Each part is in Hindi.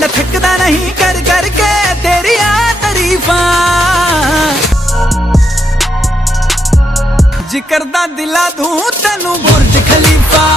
मुंडा थकदा नहीं कर करके तेरिया तारीफां जिक्र दा दिला दूं तैनू बुर्ज खलीफा।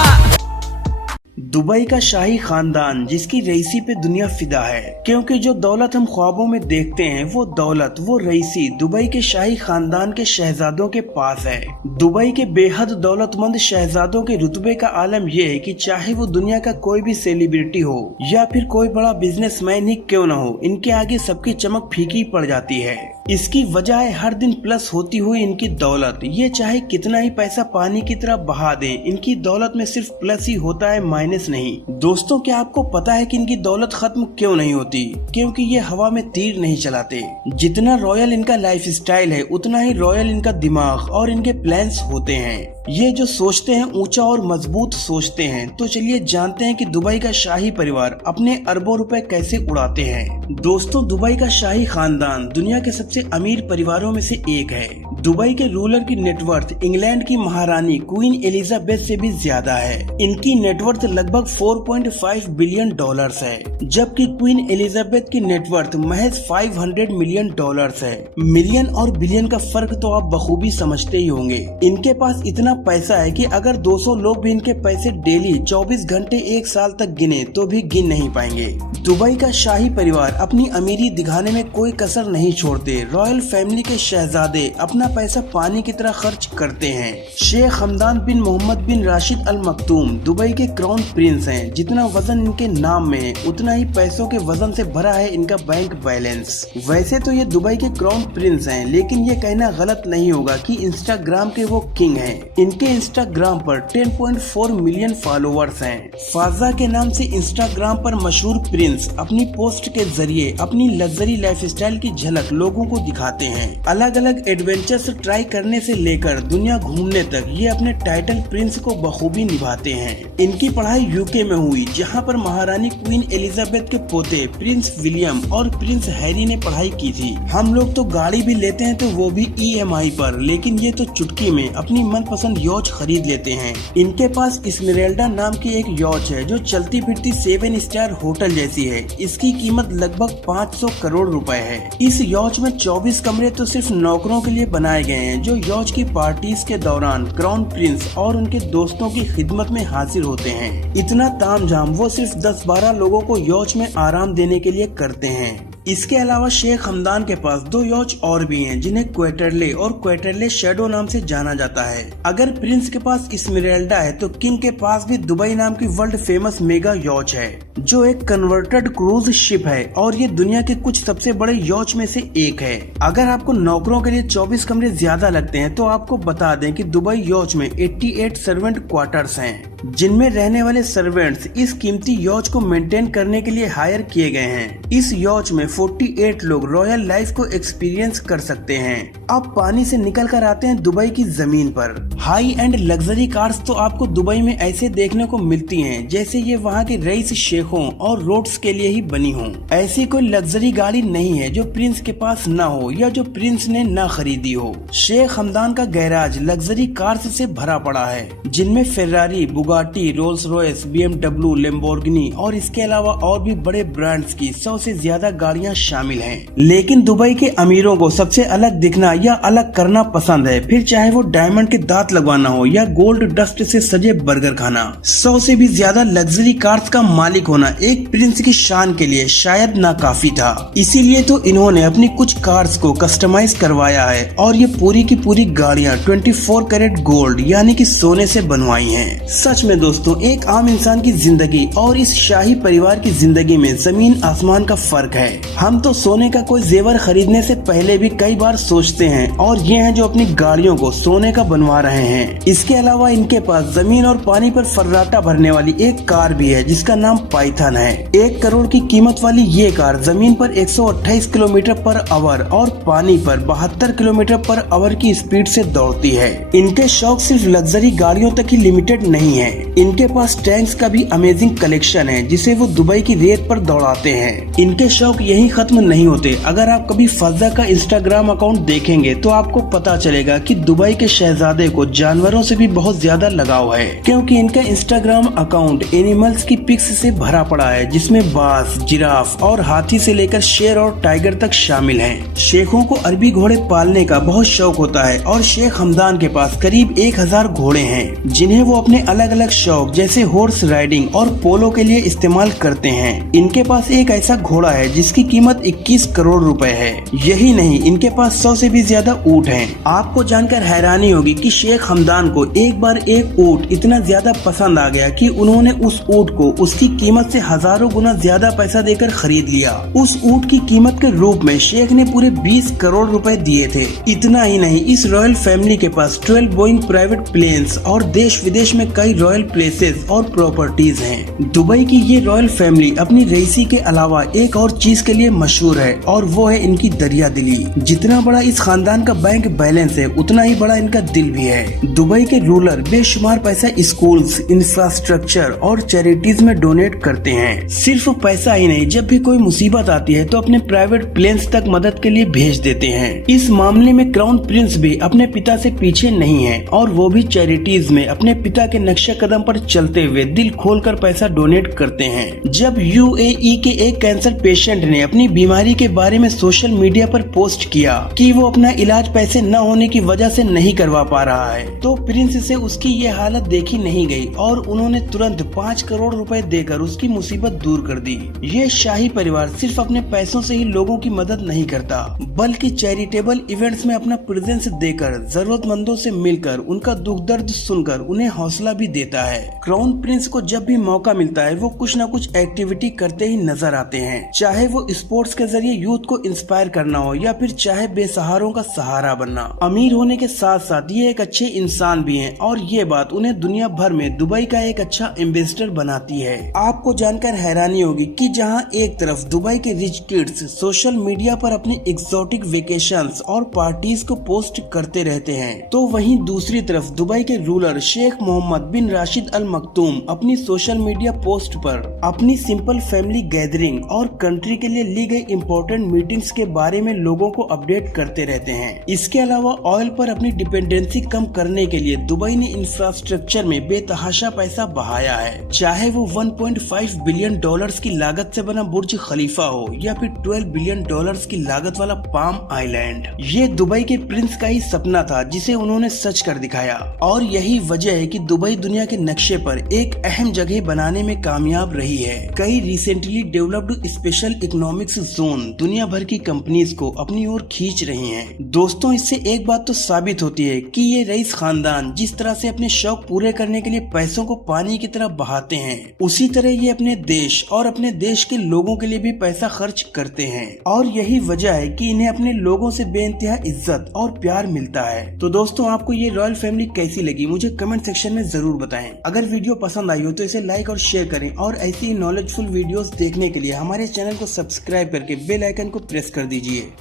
दुबई का शाही खानदान जिसकी रईसी पे दुनिया फिदा है, क्योंकि जो दौलत हम ख्वाबों में देखते हैं वो दौलत वो रईसी दुबई के शाही खानदान के शहजादों के पास है। दुबई के बेहद दौलतमंद शहजादों के रुतबे का आलम यह है कि चाहे वो दुनिया का कोई भी सेलिब्रिटी हो या फिर कोई बड़ा बिजनेसमैन ही क्यों न हो, इनके आगे सबकी चमक फीकी पड़ जाती है। इसकी वजह है हर दिन प्लस होती हुई इनकी दौलत। ये चाहे कितना ही पैसा पानी की तरह बहा दें, इनकी दौलत में सिर्फ प्लस ही होता है, माइनस नहीं। दोस्तों, क्या आपको पता है कि इनकी दौलत खत्म क्यों नहीं होती? क्योंकि ये हवा में तीर नहीं चलाते। जितना रॉयल इनका लाइफ स्टाइल है उतना ही रॉयल इनका दिमाग और इनके प्लान्स होते हैं। ये जो सोचते हैं ऊंचा और मजबूत सोचते हैं। तो चलिए जानते हैं कि दुबई का शाही परिवार अपने अरबों रुपए कैसे उड़ाते हैं। दोस्तों, दुबई का शाही खानदान दुनिया के सबसे अमीर परिवारों में से एक है। दुबई के रूलर की नेटवर्थ इंग्लैंड की महारानी क्वीन एलिजाबेथ से भी ज्यादा है। इनकी नेटवर्थ लगभग 4.5 बिलियन डॉलर्स है, जबकि क्वीन एलिजाबेथ की नेटवर्थ महज 500 मिलियन डॉलर्स है। मिलियन और बिलियन का फर्क तो आप बखूबी समझते ही होंगे। इनके पास इतना पैसा है कि अगर 200 लोग भी इनके पैसे डेली 24 घंटे एक साल तक गिने तो भी गिन नहीं पाएंगे। दुबई का शाही परिवार अपनी अमीरी दिखाने में कोई कसर नहीं छोड़ते। रॉयल फैमिली के शहजादे अपना पैसा पानी की तरह खर्च करते हैं। शेख हमदान बिन मोहम्मद बिन राशिद अल मखतूम दुबई के क्राउन प्रिंस हैं। जितना वजन इनके नाम में है उतना ही पैसों के वजन से भरा है इनका बैंक बैलेंस। वैसे तो ये दुबई के क्राउन प्रिंस हैं, लेकिन ये कहना गलत नहीं होगा कि इंस्टाग्राम के वो किंग हैं। इनके इंस्टाग्राम पर 10.4 मिलियन फॉलोअर्स हैं। फाजा के नाम से इंस्टाग्राम पर मशहूर प्रिंस अपनी पोस्ट के जरिए अपनी लग्जरी लाइफस्टाइल की झलक लोगों को दिखाते हैं। अलग अलग एडवेंचर्स ट्राई करने से लेकर दुनिया घूमने तक ये अपने टाइटल प्रिंस को बखूबी निभाते हैं। इनकी पढ़ाई यूके में हुई, जहां पर महारानी क्वीन एलिजाबेथ के पोते प्रिंस विलियम और प्रिंस हैरी ने पढ़ाई की थी। हम लोग तो गाड़ी भी लेते हैं तो वो भी EMI पर, लेकिन ये तो चुटकी में अपनी मनपसंद यॉच खरीद लेते हैं। इनके पास स्मेरेल्डा नाम की एक यॉच है जो चलती फिरती 7 स्टार होटल जैसी है। इसकी कीमत लगभग 500 करोड़ रुपए है। इस यॉच में 24 कमरे तो सिर्फ नौकरों के लिए बनाए गए हैं, जो यॉच की पार्टीज के दौरान क्राउन प्रिंस और उनके दोस्तों की खिदमत में हाजिर होते हैं। इतना तामझाम वो सिर्फ 10-12 लोगों को यॉच में आराम देने के लिए करते हैं। इसके अलावा शेख हमदान के पास 2 यॉच और भी हैं, जिन्हें क्वेटरले और क्वेटरले शैडो नाम से जाना जाता है। अगर प्रिंस के पास स्मेरेल्डा है तो किंग के पास भी दुबई नाम की वर्ल्ड फेमस मेगा यॉच है, जो एक कन्वर्टेड क्रूज शिप है और ये दुनिया के कुछ सबसे बड़े यॉच में से एक है। अगर आपको नौकरों के लिए 24 कमरे ज्यादा लगते हैं तो आपको बता दें कि दुबई यॉच में 88 सर्वेंट क्वार्टर्स हैं, जिनमें रहने वाले सर्वेंट्स इस कीमती यॉच को मेंटेन करने के लिए हायर किए गए हैं। इस यॉच में 48 लोग रॉयल लाइफ को एक्सपीरियंस कर सकते हैं। अब पानी से निकल कर आते हैं दुबई की जमीन पर। हाई एंड लग्जरी कार्स तो आपको दुबई में ऐसे देखने को मिलती हैं जैसे ये वहाँ के रईस शेखों और रोड्स के लिए ही बनी हो। ऐसी कोई लग्जरी गाड़ी नहीं है जो प्रिंस के पास न हो या जो प्रिंस ने न खरीदी हो। शेख हमदान का गैराज लग्जरी कार्स से भरा पड़ा है, जिनमें Ferrari, Bugatti, Rolls Royce, BMW, Lamborghini और इसके अलावा और भी बड़े ब्रांड्स की 100 से ज्यादा गाड़ियां शामिल हैं। लेकिन दुबई के अमीरों को सबसे अलग दिखना या अलग करना पसंद है, फिर चाहे वो डायमंड के दांत लगवाना हो या गोल्ड डस्ट से सजे बर्गर खाना। 100 से भी ज्यादा लग्जरी कार्स का मालिक होना एक प्रिंस की शान के लिए शायद नाकाफी था। इसीलिए तो इन्होंने अपनी कुछ कार्स को कस्टमाइज करवाया है और ये पूरी की पूरी गाड़ियां 24 कैरेट गोल्ड यानी कि सोने से बनवाई हैं। सच में दोस्तों, एक आम इंसान की जिंदगी और इस शाही परिवार की जिंदगी में जमीन आसमान का फर्क है। हम तो सोने का कोई जेवर खरीदने से पहले भी कई बार सोचते हैं, और ये हैं जो अपनी गाड़ियों को सोने का बनवा रहे हैं। इसके अलावा इनके पास जमीन और पानी पर फर्राटा भरने वाली एक कार भी है जिसका नाम पाइथन है। 1 करोड़ की कीमत वाली ये कार जमीन पर 128 किलोमीटर पर आवर और पानी पर 72 किलोमीटर पर आवर की स्पीड से दौड़ती है। इनके शौक सिर्फ लग्जरी गाड़ियों तक ही लिमिटेड नहीं है। हैं। इनके पास टैंक्स का भी अमेजिंग कलेक्शन है जिसे वो दुबई की रेत पर दौड़ाते हैं। इनके शौक यही खत्म नहीं होते। अगर आप कभी फज्जा का इंस्टाग्राम अकाउंट देखेंगे तो आपको पता चलेगा कि दुबई के शहजादे को जानवरों से भी बहुत ज्यादा लगाव है, क्योंकि इनका इंस्टाग्राम अकाउंट एनिमल्स की पिक्स से भरा पड़ा है, जिसमें बाज, जिराफ और हाथी से लेकर शेर और टाइगर तक शामिल हैं। शेखों को अरबी घोड़े पालने का बहुत शौक होता है और शेख हमदान के पास करीब 1000 घोड़े हैं, जिन्हें वो अपने अलग अलग शौक जैसे हॉर्स राइडिंग और पोलो के लिए इस्तेमाल करते हैं। इनके पास एक ऐसा घोड़ा है जिसकी कीमत 21 करोड़ रुपए है। यही नहीं, इनके पास 100 से भी ज्यादा ऊँट हैं। आपको जानकर हैरानी होगी कि शेख हमदान को एक बार एक ऊँट इतना ज्यादा पसंद आ गया कि उन्होंने उस ऊँट को उसकी कीमत से हजारों गुना ज्यादा पैसा देकर खरीद लिया। उस ऊँट की कीमत के रूप में शेख ने पूरे 20 करोड़ रुपए दिए थे। इतना ही नहीं, इस रॉयल फैमिली के पास 12 बोइंग प्राइवेट प्लेन्स और देश विदेश में कई रॉयल प्लेसेस और प्रॉपर्टीज हैं। दुबई की ये रॉयल फैमिली अपनी रईसी के अलावा एक और चीज के लिए मशहूर है और वो है इनकी दरिया दिली। जितना बड़ा इस खानदान का बैंक बैलेंस है उतना ही बड़ा इनका दिल भी है। दुबई के रूलर बेशुमार पैसा स्कूल्स, इंफ्रास्ट्रक्चर और चैरिटीज में डोनेट करते हैं। सिर्फ पैसा ही नहीं, जब भी कोई मुसीबत आती है तो अपने प्राइवेट प्लेन्स तक मदद के लिए भेज देते हैं। इस मामले में क्राउन प्रिंस भी अपने पिता से पीछे नहीं है और वो भी चैरिटीज में अपने पिता के नक्शे कदम पर चलते हुए दिल खोलकर पैसा डोनेट करते हैं। जब यूएई के एक कैंसर पेशेंट ने अपनी बीमारी के बारे में सोशल मीडिया पर पोस्ट किया कि वो अपना इलाज पैसे न होने की वजह से नहीं करवा पा रहा है, तो प्रिंस से उसकी ये हालत देखी नहीं गई और उन्होंने तुरंत 5 करोड़ रुपए देकर उसकी मुसीबत दूर कर दी। ये शाही परिवार सिर्फ अपने पैसों से ही लोगों की मदद नहीं करता, बल्कि चैरिटेबल इवेंट्स में अपना प्रेजेंस देकर, जरूरतमंदों से मिलकर, उनका दुख दर्द सुनकर उन्हें हौसला भी देता है। क्राउन प्रिंस को जब भी मौका मिलता है वो कुछ न कुछ एक्टिविटी करते ही नजर आते हैं, चाहे वो स्पोर्ट्स के जरिए यूथ को इंस्पायर करना हो या फिर चाहे बेसहारों का सहारा बनना। अमीर होने के साथ साथ ये एक अच्छे इंसान भी हैं और ये बात उन्हें दुनिया भर में दुबई का एक अच्छा एम्बेसडर बनाती है। आपको जानकर हैरानी होगी कि जहां एक तरफ दुबई के रिच किड्स सोशल मीडिया पर अपने एक्सोटिक वेकेशंस और पार्टीज को पोस्ट करते रहते हैं, तो वहीं दूसरी तरफ दुबई के रूलर शेख मोहम्मद बिन राशिद अल मखतूम अपनी सोशल मीडिया पोस्ट पर अपनी सिंपल फैमिली गैदरिंग और कंट्री के लिए ली गई इम्पोर्टेंट मीटिंग्स के बारे में लोगों को अपडेट करते रहते हैं। इसके अलावा ऑयल पर अपनी डिपेंडेंसी कम करने के लिए दुबई ने इंफ्रास्ट्रक्चर में बेतहाशा पैसा बहाया है, चाहे वो 1.5 बिलियन डॉलर्स की लागत से बना बुर्ज खलीफा हो या फिर 12 बिलियन डॉलर्स की लागत वाला पाम आइलैंड। ये दुबई के प्रिंस का ही सपना था जिसे उन्होंने सच कर दिखाया और यही वजह है कि दुबई दुनिया के नक्शे पर एक अहम जगह बनाने में कामयाब रही है। कई recently developed special economics zone दुनिया भर की कंपनीज को अपनी ओर खींच रही हैं। दोस्तों, इससे एक बात तो साबित होती है कि ये रईस खानदान जिस तरह से अपने शौक पूरे करने के लिए पैसों को पानी की तरह बहाते हैं, उसी तरह ये अपने देश और अपने देश के लोगों के लिए भी पैसा खर्च करते हैं और यही वजह है कि इन्हें अपने लोगों से बेइंतहा इज्जत और प्यार मिलता है। तो दोस्तों, आपको ये रॉयल फैमिली कैसी लगी मुझे कमेंट सेक्शन में जरूर बताएं। अगर वीडियो पसंद आई हो तो इसे लाइक और शेयर करें और ऐसी ही नॉलेजफुल वीडियोस देखने के लिए हमारे चैनल को सब्सक्राइब करके बेल आइकन को प्रेस कर दीजिए।